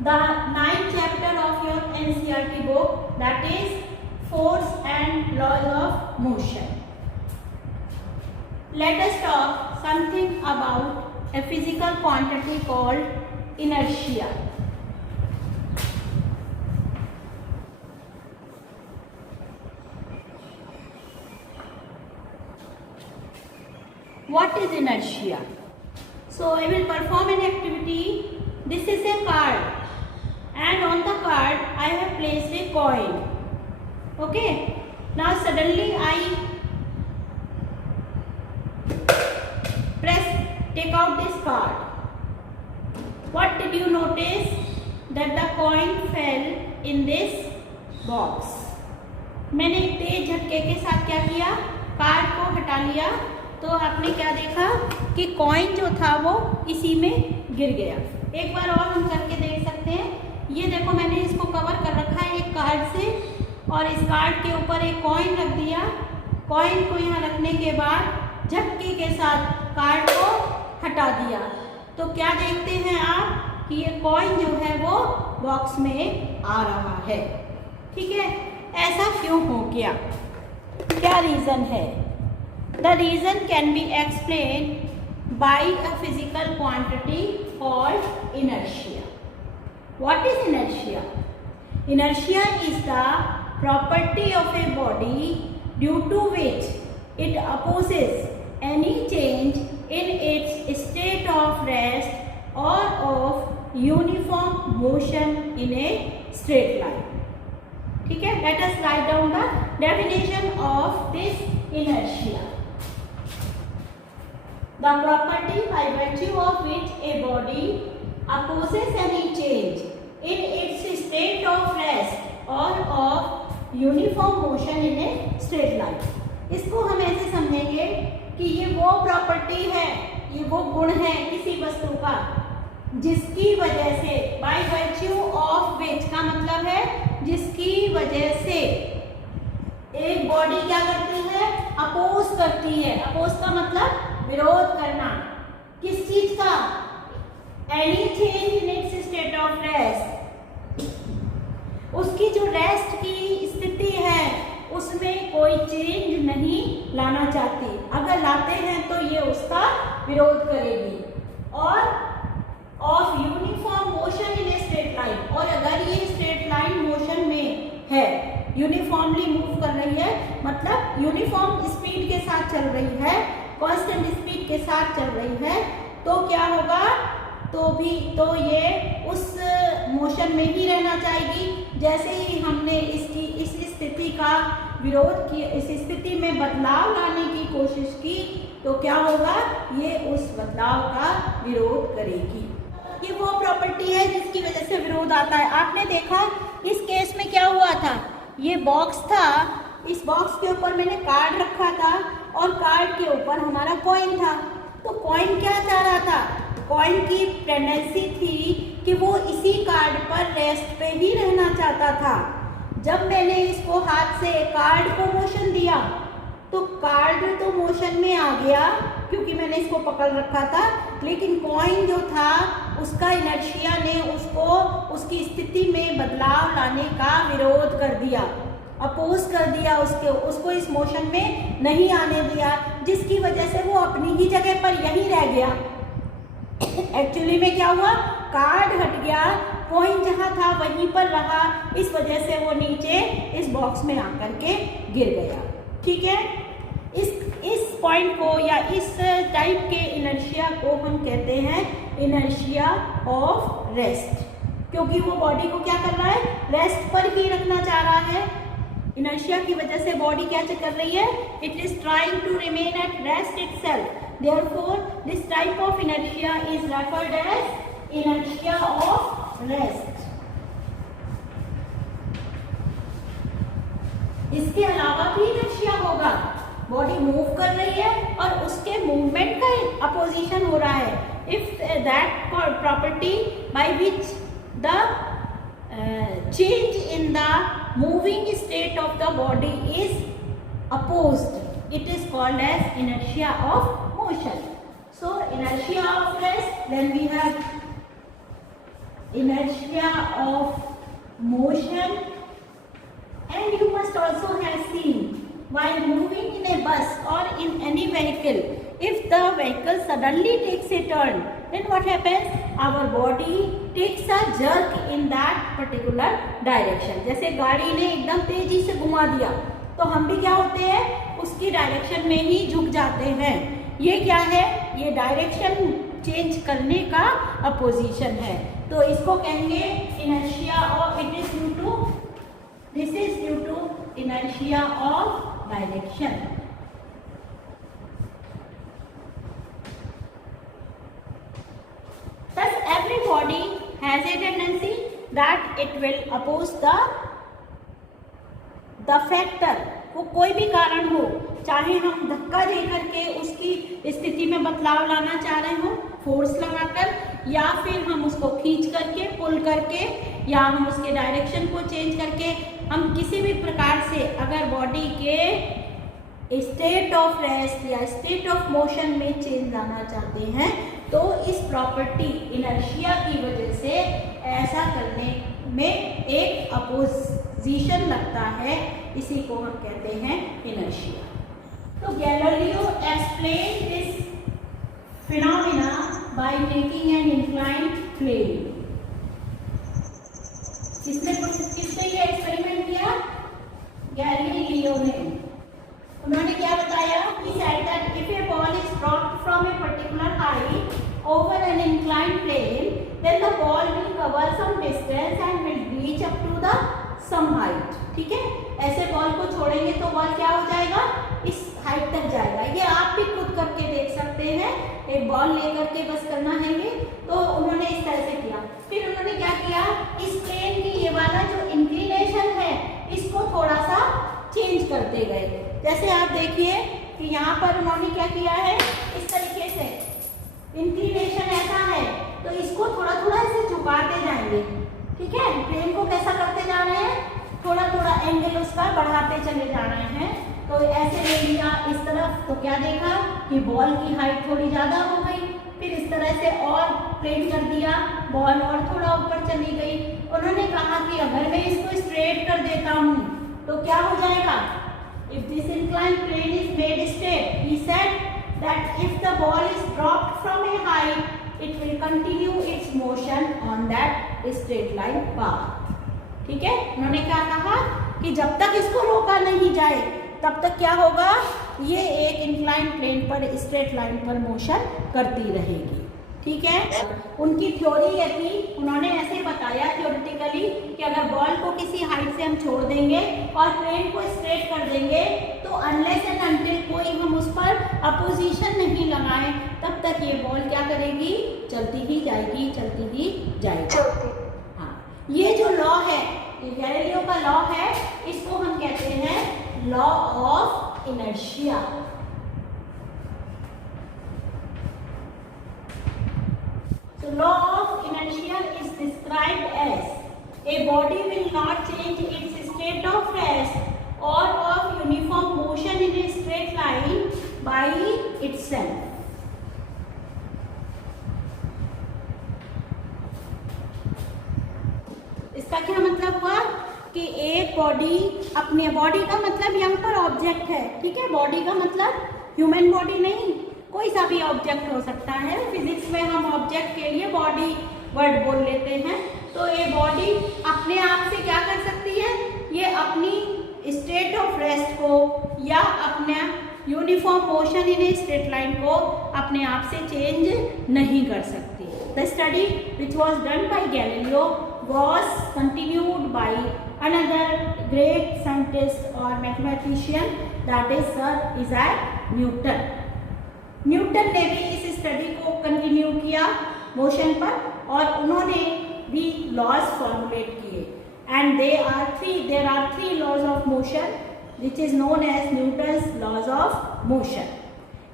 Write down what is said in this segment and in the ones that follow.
the ninth chapter of your NCERT book, that is force and laws of motion. Let us talk something about a physical quantity called inertia. What is inertia? So I will perform an activity. This is a card, and on the card I have placed a coin. Okay. Now suddenly I take out this card. What did you notice? That the coin fell in this box. मैंने एक तेज झटके के साथ क्या किया? Card को हटा लिया, तो आपने क्या देखा कि कॉइन जो था वो इसी में गिर गया। एक बार और हम करके देख सकते हैं। ये देखो, मैंने इसको कवर कर रखा है एक कार्ड से, और इस कार्ड के ऊपर एक कॉइन रख दिया। कॉइन को यहाँ रखने के बाद झटके के साथ कार्ड को हटा दिया, तो क्या देखते हैं आप कि ये कॉइन जो है वो बॉक्स में आ रहा है। ठीक है, ऐसा क्यों हो गया? क्या रीज़न है? The reason can be explained by a physical quantity called inertia. What is inertia? Inertia is the property of a body due to which it opposes any change in its state of rest or of uniform motion in a straight line. ठीक है, let us write down the definition of this inertia. The property by virtue of which a body opposes any change in its state of rest or of uniform motion in a straight line. इसको हम ऐसे समझेंगे कि ये वो property है, ये वो गुण है किसी वस्तु का जिसकी वजह से, by virtue of which का मतलब है जिसकी वजह से एक बॉडी क्या करती है? अपोज करती है। अपोज का मतलब विरोध करना। किस चीज का? Any change in its state of rest, उसकी जो रेस्ट की स्थिति है उसमें कोई चेंज नहीं लाना चाहती। अगर लाते हैं तो ये उसका विरोध करेगी। और of uniform motion in a straight line, और अगर ये स्ट्रेट लाइन मोशन में है, यूनिफॉर्मली मूव कर रही है, मतलब यूनिफॉर्म स्पीड के साथ चल रही है, कांस्टेंट स्पीड के साथ चल रही है, तो क्या होगा? तो ये उस मोशन में ही रहना चाहेगी। जैसे ही हमने इसकी इस स्थिति का विरोध किया, इस स्थिति में बदलाव लाने की कोशिश की, तो क्या होगा? ये उस बदलाव का विरोध करेगी। ये वो प्रॉपर्टी है जिसकी वजह से विरोध आता है। आपने देखा इस केस में क्या हुआ था? ये बॉक्स था, इस बॉक्स के ऊपर मैंने कार्ड रखा था और कार्ड के ऊपर हमारा कॉइन था। तो कॉइन क्या चाह रहा था? कॉइन की टेंडेंसी थी कि वो इसी कार्ड पर रेस्ट पे ही रहना चाहता था। जब मैंने इसको हाथ से कार्ड को मोशन दिया तो कार्ड तो मोशन में आ गया क्योंकि मैंने इसको पकड़ रखा था, लेकिन कॉइन जो था उसका इनर्शिया ने उसको उसकी स्थिति में बदलाव लाने का विरोध कर दिया, अपोज कर दिया, उसको इस मोशन में नहीं आने दिया, जिसकी वजह से वो अपनी ही जगह पर यहीं रह गया। एक्चुअली में क्या हुआ? कार्ड हट गया, कॉइन जहां था वहीं पर रहा, इस वजह से वो नीचे इस बॉक्स में आकर के गिर गया। ठीक है, इस पॉइंट को या इस टाइप के इनर्शिया को हम कहते हैं इनर्शिया ऑफ रेस्ट, क्योंकि वो बॉडी को क्या कर रहा है? रेस्ट पर ही रखना चाह रहा है। इनर्शिया की वजह से बॉडी क्या कर रही है? It is trying to remain at rest itself. Therefore, this type of inertia is referred as inertia of rest. इसके अलावा भी इनर्शिया होगा, बॉडी मूव कर रही है और उसके मूवमेंट का अपोजिशन हो रहा है। If that property by which the change in the moving state of the body is opposed, it is called as inertia of motion. So inertia of rest, then we have inertia of motion. And you must also have seen while moving in a bus or in any vehicle, if the vehicle suddenly takes a turn, then what happens? Our body takes a jerk in that particular direction. जैसे गाड़ी ने एकदम तेजी से घुमा दिया तो हम भी क्या होते हैं, उसकी डायरेक्शन में ही झुक जाते हैं. ये क्या है? ये डायरेक्शन चेंज करने का अपोजिशन है. तो इसको कहेंगे इनर्शिया, और it is due to, this is due to inertia of direction. Thus every body has a tendency that it will oppose the factor. वो कोई भी कारण हो, चाहे हम धक्का दे करके उसकी स्थिति में बदलाव लाना चाह रहे हो फोर्स लगाकर, या फिर हम उसको खींच करके पुल करके, या हम उसके डायरेक्शन को चेंज करके, हम किसी भी प्रकार से अगर बॉडी के स्टेट ऑफ रेस्ट या स्टेट ऑफ मोशन में चेंज लाना चाहते हैं तो इस प्रॉपर्टी इनर्शिया की वजह से ऐसा करने में एक अपोजिशन लगता है. इसी को हम कहते हैं इनर्शिया. तो Galileo explain this phenomena by taking an inclined plane. किसने ये एक्सपेरिमेंट किया? गैलीलियो ने. उन्होंने क्या बताया कि said that if a ball is dropped from a particular height over an inclined plane, then the ball will cover some distance and will reach up to the some height. ठीक है, ऐसे ball को छोड़ेंगे तो ball क्या हो जाएगा? इस हाइट तक जाएगा. ये आप भी खुद करके देख सकते हैं. एक बॉल लेकर के बस करना है ये. तो उन्होंने इस तरह से किया. फिर उन्होंने क्या किया, इस प्लेन की ये वाला जो इंक्लिनेशन है इसको थोड़ा सा चेंज करते गए. जैसे आप देखिए कि यहाँ पर उन्होंने क्या किया है, इस तरीके से इंक्लिनेशन ऐसा है तो इसको थोड़ा थोड़ा ऐसे झुकाते जाएंगे. ठीक है, प्लेन को कैसा करते जा रहे हैं, थोड़ा थोड़ा एंगल उसका बढ़ाते चले जा रहे हैं. तो ऐसे ले लिया इस तरफ, तो क्या देखा कि बॉल की हाइट थोड़ी ज़्यादा हो गई. फिर इस तरह से और प्लेन कर दिया, बॉल और थोड़ा ऊपर चली गई. उन्होंने कहा कि अगर मैं इसको स्ट्रेट कर देता हूँ तो क्या हो जाएगा? If this inclined plane is made straight, he said that if the ball is dropped from a height, it will continue its motion on that straight line path. ठीक है, उन्होंने क्या कहा कि जब तक इसको रोका नहीं जाए तब तक क्या होगा, ये एक इंक्लाइंड प्लेन पर स्ट्रेट लाइन पर मोशन करती रहेगी. ठीक है, उनकी थ्योरी ये थी, उन्होंने ऐसे बताया थ्योरेटिकली कि अगर बॉल को किसी हाइट से हम छोड़ देंगे और प्लेन को स्ट्रेट कर देंगे तो अनलेस एंड अनटिल कोई हम उस पर अपोजिशन नहीं लगाएं तब तक ये बॉल क्या करेगी, चलती ही जाएगी, चलती ही जाएगी. हाँ, ये जो लॉ है, ये गैलीलियो का लॉ है, इसको हम कहते हैं law of inertia. So law of inertia is described as a body will not change its state of rest or of uniform motion in a straight line by itself. इसका क्या मतलब हुआ कि एक बॉडी, अपने बॉडी का मतलब यहाँ पर ऑब्जेक्ट है. ठीक है, बॉडी का मतलब ह्यूमन बॉडी नहीं, कोई सा भी ऑब्जेक्ट हो सकता है. फिजिक्स में हम ऑब्जेक्ट के लिए बॉडी वर्ड बोल लेते हैं. तो ये बॉडी अपने आप से क्या कर सकती है, ये अपनी स्टेट ऑफ रेस्ट को या अपना uniform motion in a straight line को अपने आप से चेंज नहीं कर सकती. The study which was done by Galileo was continued by another great scientist और mathematician, that is sir Isaac Newton. Newton ने भी इस स्टडी को कंटिन्यू किया मोशन पर और उन्होंने भी लॉज फॉर्मुलेट किए. And there are three laws of motion which is known as Newton's laws of motion.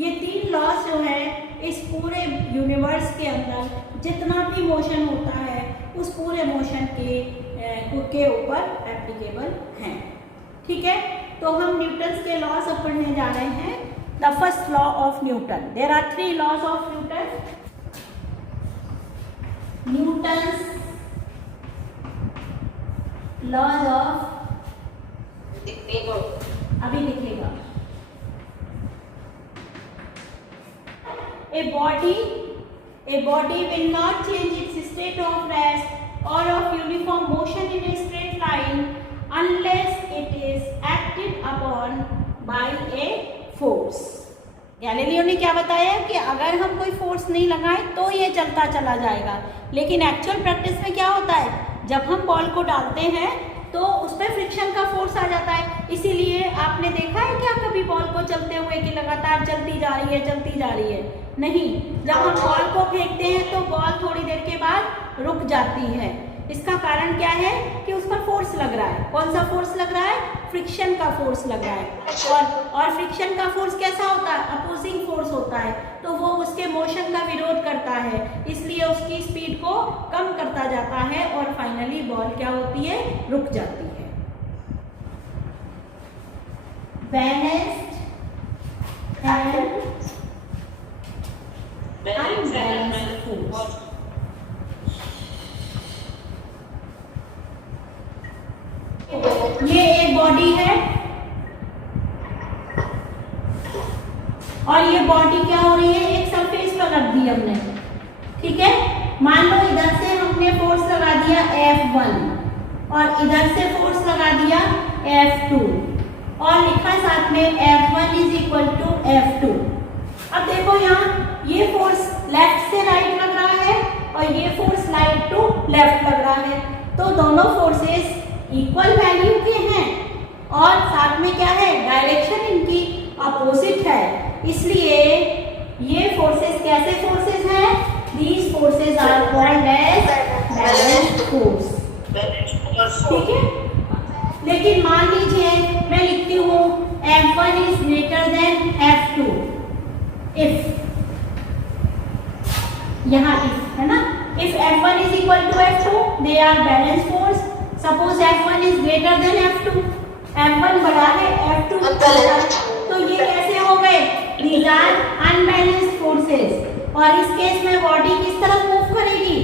ये तीन लॉज जो है इस पूरे यूनिवर्स के अंदर जितना भी मोशन होता है उस पूरे मोशन के ऊपर एप्लीकेबल हैं. ठीक है, तो हम न्यूटन्स के लॉज अब पढ़ने जा रहे हैं. The first law of Newton. There are three laws of Newton. Newton's laws of, अभी दिखेगा। A body will not change its state of rest or of uniform motion in a straight line unless it is acted upon by a force. Galileo ने क्या बताया कि अगर हम कोई force नहीं लगाएं तो ये चलता चला जाएगा, लेकिन एक्चुअल प्रैक्टिस में क्या होता है, जब हम बॉल को डालते हैं तो उस पर फ्रिक्शन का फोर्स आ जाता है। इसीलिए आपने देखा है क्या कभी बॉल को चलते हुए कि लगातार चलती जा रही है? नहीं, जब हम बॉल को फेंकते हैं तो बॉल थोड़ी देर के बाद रुक जाती है। इसका कारण क्या है कि उस पर फोर्स लग रहा है। कौन सा फोर्स लग रहा है? फ्रिक्शन का फोर्स लग रहा है। और फ्रिक्शन का फोर्स कैसा होता है? अपोजिंग फोर्स होता है, तो वो उसके मोशन का विरोध करता है, इसलिए उसकी स्पीड को कम करता जाता है और फाइनली बॉल क्या होती है? रुक जाती है। Balanced and unbalanced force. ये एक बॉडी है और ये बॉडी क्या हो रही है? एक सरफेस पर रख दी हमने, ठीक है। मान लो इधर से हमने फोर्स लगा दिया F1 और इधर से फोर्स लगा दिया F2 और लिखा साथ में F1 is equal to F2। अब देखो यहाँ ये फोर्स लेफ्ट से राइट लग रहा है और ये फोर्स राइट टू लेफ्ट लग रहा है, तो दोनों फोर्सेस इक्वल वैल्यू के हैं और साथ में क्या है? डायरेक्शन इनकी अपोजिट है, इसलिए ये फोर्सेस कैसे फोर्सेस हैं? These forces are called as balanced force, ठीक है। लेकिन मान लीजिए मैं लिखती हूँ F1 is greater than F2, if, यहाँ इफ है ना, if F1 is equal to F2 they are balance force. Suppose F1 is greater than F2, F1 बड़ा है F2 छोटा है, तो ये कैसे हो गए? These are unbalanced forces। और इस केस में बॉडी किस तरफ मूव करेगी?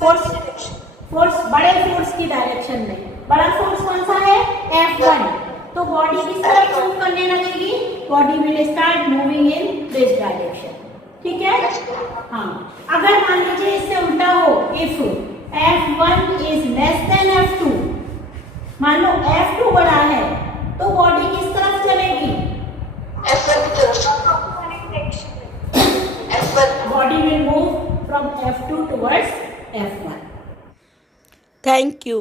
फोर्स बड़े फोर्स की डायरेक्शन में। बड़ा फोर्स कौन सा है? F1। तो बॉडी किस तरफ मूव करने लगेगी? Body will start moving in this direction, ठीक है। हाँ, अगर मान लीजिए इससे उल्टा हो, if F1 is less than F2, मान लो F2 बड़ा है तो बॉडी किस तरफ चलेगी? F1 की तरफ। Body will move from F2 towards F1. Thank you.